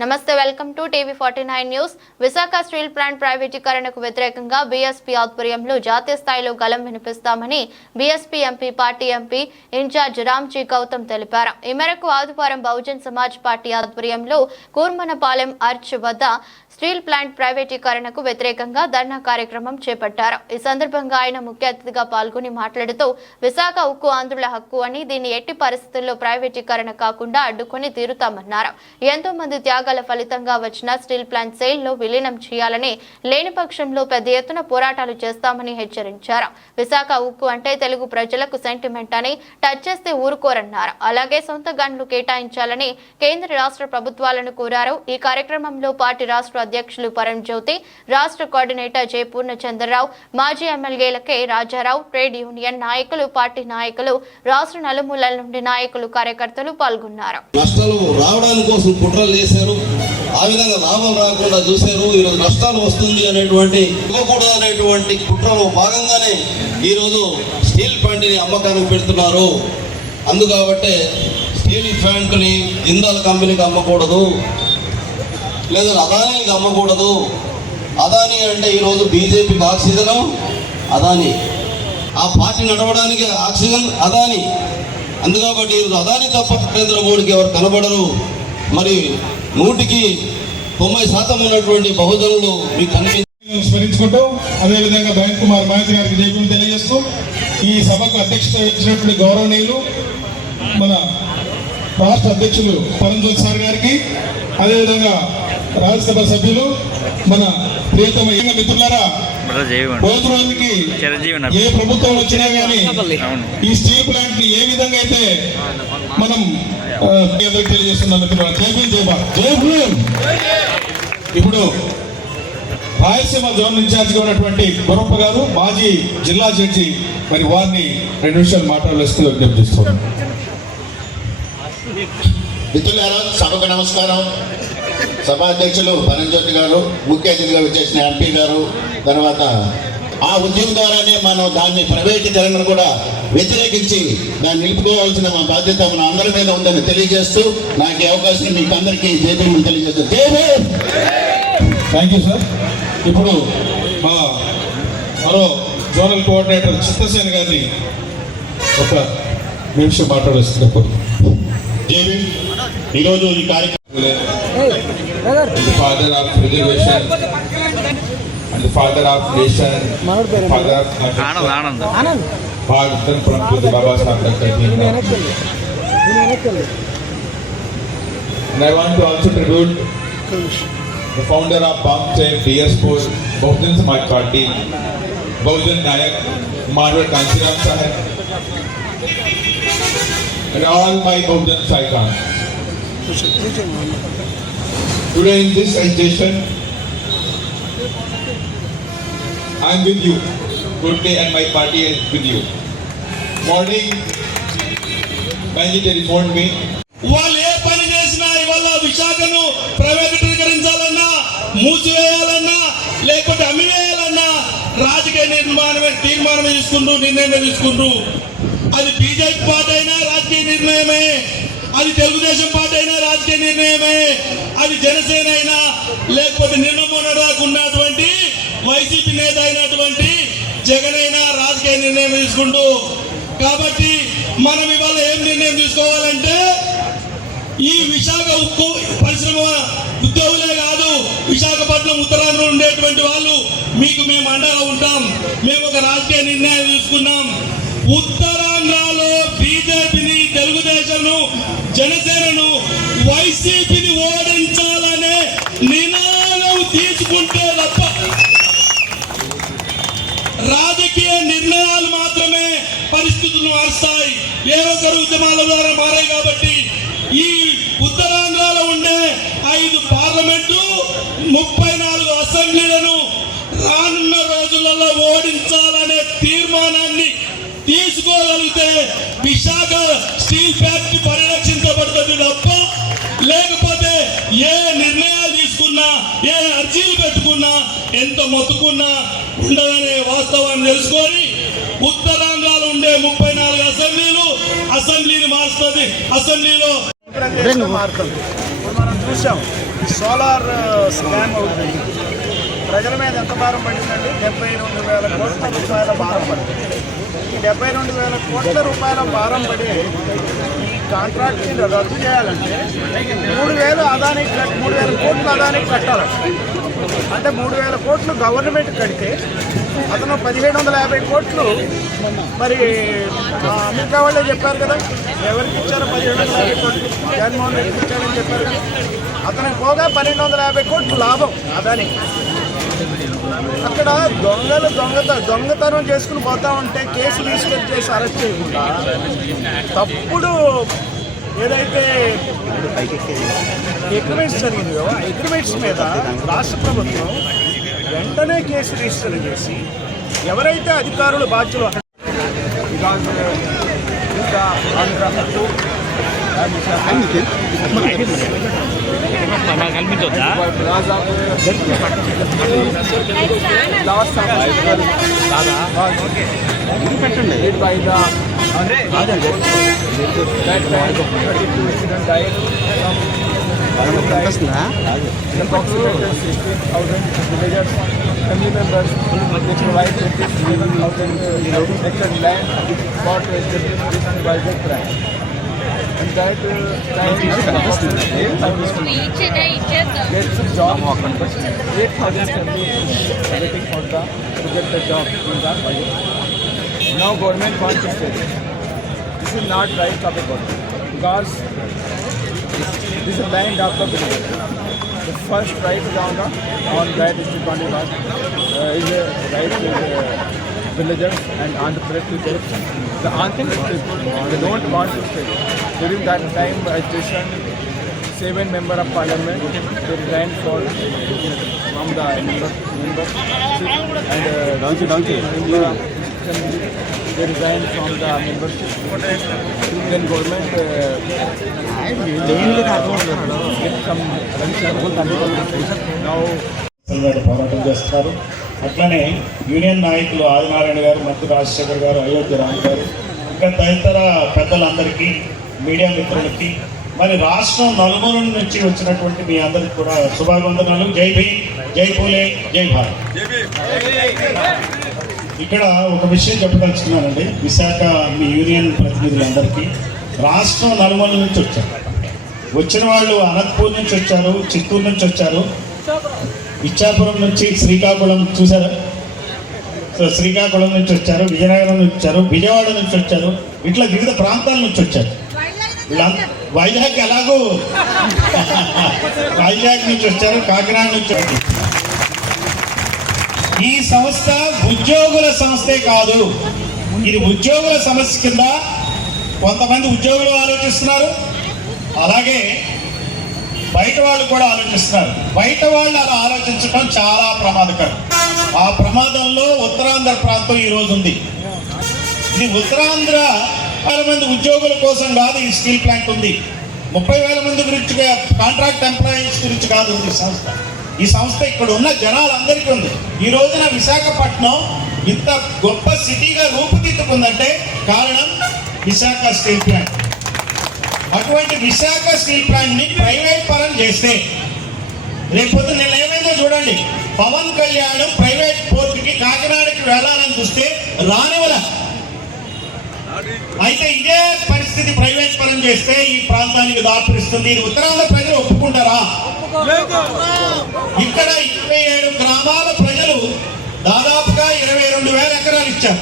నమస్తే, welcome to టీవీ49 news. Visakha steel plant ప్రైవేటీకరణకు వ్యతిరేకంగా బీఎస్పీ ఆధ్వర్యంలో జాతీయ స్థాయిలో గళం వినిపిస్తామని BSP MP party MP incharge Ramji Gautam తెలిపారు. ఈ మేరకు ఆదివారం బహుజన్ సమాజ్ పార్టీ ఆధ్వర్యంలో కూర్మనపాలెం ఆర్చ్ వద్ద స్టీల్ ప్లాంట్ ప్రైవేటీకరణకు వ్యతిరేకంగా ధర్నా కార్యక్రమం చేపట్టారు. ఈ సందర్భంగా ఆయన ముఖ్య అతిథిగా పాల్గొని మాట్లాడుతూ విశాఖ ఉక్కు ఆంధ్రుల హక్కు అని, దీన్ని ఎట్టి పరిస్థితుల్లో ప్రైవేటీకరణ కాకుండా అడ్డుకొని తీరుతామన్నారు. ఎంతో మంది త్యాగాల ఫలితంగా వచ్చిన స్టీల్ ప్లాంట్ సేల్ లో విలీనం చేయాలని, లేని పక్షంలో పెద్ద ఎత్తున పోరాటాలు చేస్తామని హెచ్చరించారు. విశాఖ ఉక్కు అంటే తెలుగు ప్రజలకు సెంటిమెంట్ అని, టచ్ చేస్తే ఊరుకోరన్నారు. అలాగే సొంత గన్లు కేటాయించాలని కేంద్ర రాష్ట్ర ప్రభుత్వాలను కోరారు. ఈ కార్యక్రమంలో పార్టీ రాష్ట్ర అధ్యక్షులు పరంజ్యోతి, రాష్ట్ర కోఆర్డినేటర్ జె పూర్ణచంద్రరావు, మాజీ ఎమ్మెల్యేల కె రాజారావు, ట్రేడ్ యూనియన్ నాయకులు, పార్టీ నాయకులు, రాష్ట్ర నలుమూలల నుండి నాయకులు, కార్యకర్తలు పాల్గొన్నారు. నష్టాలు రావడానికి కోసం కుట్రలు చేశారు, ఆ విధంగా లాభం రాకుండా చూశారు. ఈరోజు నష్టాలు వస్తుంది ఇవ్వకూడదు అనేటువంటి కుట్రలో భాగంగానే ఈరోజు స్టీల్ ప్లాంట్ని అమ్మకానికి పెడుతున్నారు. అందుకాబట్టే స్టీల్ ప్లాంట్ని జిందాల్ కంపెనీకి అమ్మకూడదు, లేదా అదానీకి అమ్మకూడదు. అదానీ అంటే ఈరోజు బీజేపీకి ఆక్సిజన్ అదానీ, ఆ పార్టీ నడవడానికి ఆక్సిజన్ అదానీ. అందుకబట్టి ఈరోజు అదానీ తప్ప నరేంద్ర మోడీకి ఎవరు కనబడరు. మరి 100% ఉన్నటువంటి బహుజనులు మీకు స్మరించుకుంటూ, అదేవిధంగా భవన్ కుమార్ మహేంద్ర గారికి జైలు తెలియజేస్తూ, ఈ సభకు అధ్యక్షత వహించినటువంటి గౌరవనీయులు మన రాష్ట్ర అధ్యక్షులు పరంజ్యోతి సార్ గారికి, అదేవిధంగా రాజ్యసభ సభ్యులు మన ప్రియతమ మిత్రులారా, రోజు రోజుకి ఏ ప్రభుత్వం వచ్చినా కానీ ఈ స్టీల్ ప్లాంట్ ని ఏ విధంగా అయితే మనం తెలియజేస్తున్నాం మిత్రులారా. జై భీమ్. ఇప్పుడు రాయలసీమ జోన్ ఇన్ఛార్జిగా ఉన్నటువంటి గురప్ప గారు, మాజీ జిల్లా జడ్జి, మరి వారిని 2 నిమిషాలు మాట్లాడలేస్తూ విజ్ఞప్తి చేస్తున్నాం. మిత్రులారా, సభకు నమస్కారం. సభాధ్యక్షులు పరంజ్యోతి గారు, ముఖ్య అతిథిగా వచ్చేసిన ఎంపీ గారు, తర్వాత ఆ ఉద్యమం ద్వారానే మనం దాన్ని ప్రైవేటీకరణను కూడా వ్యతిరేకించి దాన్ని నిలుపుకోవాల్సిన మా బాధ్యత మన అందరి మీద ఉందని తెలియజేస్తూ, నాకు ఈ అవకాశం మీకు అందరికీ జైభీం తెలియజేస్తూ జై భీమ్. Thank you sir. ఇప్పుడు మా మరో జోనల్ కోఆర్డినేటర్ చిత్తసేన గారిని 1 నిమిషం మాట్లాడేస్తున్నప్పుడు. జై భీమ్. ఈరోజు ఈ కార్యక్రమం the father of reservation and the father of nation, father of Anand Bhagavatam from the Baba Saheb Dr. Bhimrao. And I want to also tribute the founder of Bomb Safe DS4 Bahujan Samaj Party, Bahujan Nayak Marwar Kanchiram Saheb, and all my Bahujan icons. Today in this agitation, I am with you. Good day, and my party is with you. Morning, when you telephoned me. వాళ్ళు ఏ పని చేసినా ఇవాళ విశాఖను ప్రైవేటీకరించాలన్నా, మూసివేయాలన్నా, లేకపోతే అమ్మివేయాలన్నా రాజకీయ తీర్మానం తీసుకుంటూ అది బీజేపీ పార్టీ అయినా రాజకీయ నిర్ణయమే, అది తెలుగుదేశం పార్టీ అయినా రాజకీయ నిర్ణయమే, అది జనసేన అయినా, లేకపోతే నిన్న మొన్నటిదాకా ఉన్నటువంటి వైసీపీ నేత అయినటువంటి జగన్ అయినా రాజకీయ నిర్ణయం తీసుకుంటూ. కాబట్టి మనం ఇవాళ ఏం నిర్ణయం తీసుకోవాలంటే, ఈ విశాఖ ఉక్కు పరిశ్రమ ఉద్యోగులే కాదు, విశాఖపట్నం ఉత్తరాంధ్రలో ఉండేటువంటి వాళ్ళు మీకు మేము అండగా ఉంటాం. మేము ఒక రాజకీయ నిర్ణయం తీసుకున్నాం. ఉత్తరాంధ్రలో బీజేపీని, తెలుగుదేశంను, జనసేనను, వైసీపీని ఓడించాలనే నినాదం తీసుకుంటే తప్ప రాజకీయ నిర్ణయాలు మాత్రమే పరిస్థితులను మారుస్తాయి. ఏ ఒక్కరు ఉద్యమాల ద్వారా మారాయి. కాబట్టి ఈ ఉత్తరాంధ్రలో ఉండే 5 పార్లమెంటు, 34 అసెంబ్లీలను రానున్న రోజులలో ఓడించాలనే తీర్మానాన్ని తీసుకోగలిగితే విశాఖ స్టీల్ ఫ్యాక్టరీ పరిరక్షించబడుతుంది తప్ప, లేకపోతే ఏ నిర్ణయాలు తీసుకున్నా, ఏ అర్జీలు పెట్టుకున్నా, ఎంత మొత్తుకున్నా ఉండదనే వాస్తవాన్ని తెలుసుకొని ఉత్తరాంధ్రలో ఉండే 34 అసెంబ్లీని మారుస్తుంది. అసెంబ్లీలో చూసాం. సోలార్ స్కామ్ అవుతుంది. ప్రజల మీద ఎంత భారం పడిందండి? 72,000 కోట్ల రూపాయల భారం పడింది. ఈ 72,000 కోట్ల రూపాయల భారం పడి ఈ కాంట్రాక్ట్ని రద్దు చేయాలంటే 3,000 కోట్లు అదానికి కట్టాలి. అంటే 3,000 కోట్లు గవర్నమెంట్ కడితే అతను 1,750 కోట్లు మరి అమెరికా వాళ్ళే చెప్పారు కదా, ఎవరికి ఇచ్చారో 1,750 కోట్లు జగన్మోహన్ రెడ్డికి ఇచ్చారని చెప్పారు కదా. అతనికి పోగా 1,250 కోట్లు లాభం అదానికి. అక్కడ దొంగతనం చేసుకుని పోతా ఉంటే కేసు రిజిస్టర్ చేసి అరెస్ట్ చేయకుండా తప్పుడు ఏదైతే అగ్రిమెంట్స్ జరిగిందో ఆ అగ్రిమెంట్స్ మీద రాష్ట్ర ప్రభుత్వం వెంటనే కేసు రిజిస్టర్ చేసి ఎవరైతే అధికారులు బాధ్యులు family members they provide hectare land for distribution by the crime. And that gets job, but 8,000 families waiting for to get the job in that budget. Now government wants to say this is not right of the government because this is land of the village. The first right is on that is the 21 is a right to villagers and Andhra Pradesh to corruption. The anthem is they don't want to stay. During that time, station 7 member of parliament they resigned from the member and donkey they resigned from the membership. Then government get some now పోరాటం చేస్తున్నారు. అట్లనే union నాయకులు ఆదినారాయణ గారు, మద్దు రాజశేఖర్ గారు, అయోధ్య రామ్ గారు, ఇంకా తదితర పెద్దలందరికీ, మీడియా మిత్రులకి, మరి రాష్ట్రం నలుమూల నుంచి వచ్చినటువంటి మీ అందరికి కూడా శుభాభివందనాలు. జై భీమ్, జై పూలే, జై భారత్. ఇక్కడ ఒక విషయం చెప్పదలుచుకున్నానండి. విశాఖ మీ యూనియన్ ప్రతినిధులందరికీ రాష్ట్రం నలుమూల నుంచి వచ్చారు. వచ్చిన వాళ్ళు అనంతపూర్ నుంచి వచ్చారు, చిత్తూరు నుంచి వచ్చారు, ఇచ్చాపురం నుంచి, శ్రీకాకుళం చూసారా, సో శ్రీకాకుళం నుంచి వచ్చారు, విజయనగరం నుంచి వచ్చారు, విజయవాడ నుంచి వచ్చారు, ఇట్లా వివిధ ప్రాంతాల నుంచి వచ్చారు. వైజాగ్ ఎలాగో వైజాగ్ నుంచి వచ్చారు, కాకినాడ నుంచి వచ్చారు. ఈ సంస్థ ఉద్యోగుల సంస్థే కాదు, ఇది ఉద్యోగుల సమస్య కింద కొంతమంది ఉద్యోగులు ఆలోచిస్తున్నారు, అలాగే బయట వాళ్ళు కూడా ఆలోచిస్తున్నారు. బయట వాళ్ళు అలా ఆలోచించడం చాలా ప్రమాదకరం. ఆ ప్రమాదంలో ఉత్తరాంధ్ర ప్రాంతం ఈరోజు ఉంది. ఇది ఉత్తరాంధ్ర 30,000 మంది ఉద్యోగుల కోసం కాదు ఈ స్టీల్ ప్లాంట్ ఉంది. 30,000 మంది గురించి, కాంట్రాక్ట్ ఎంప్లాయీస్ గురించి కాదు ఈ సంస్థ. ఈ సంస్థ ఇక్కడ ఉన్న జనాలందరికీ ఉంది. ఈ రోజున విశాఖపట్నం ఇంత గొప్ప సిటీగా రూపుదిద్దుకుందంటే కారణం విశాఖ స్టీల్ ప్లాంట్. అటువంటి విశాఖ స్టీల్ ప్లాంట్ ని ప్రైవేట్ పరం చేస్తే రేపొద్దు నేను ఏమైందో చూడండి. పవన్ కళ్యాణ్ ప్రైవేట్ పోర్టుకి కాకినాడకి వెళ్ళాలని చూస్తే రానివల. అయితే ఇదే పరిస్థితి ప్రైవేట్ పరం చేస్తే ఈ ప్రాంతానికి దాపురిస్తుంది. ఉత్తరాంధ్ర ప్రజలు ఒప్పుకుంటారా? ఇక్కడ 27 గ్రామాల ప్రజలు దాదాపుగా 22,000 ఎకరాలు ఇచ్చారు.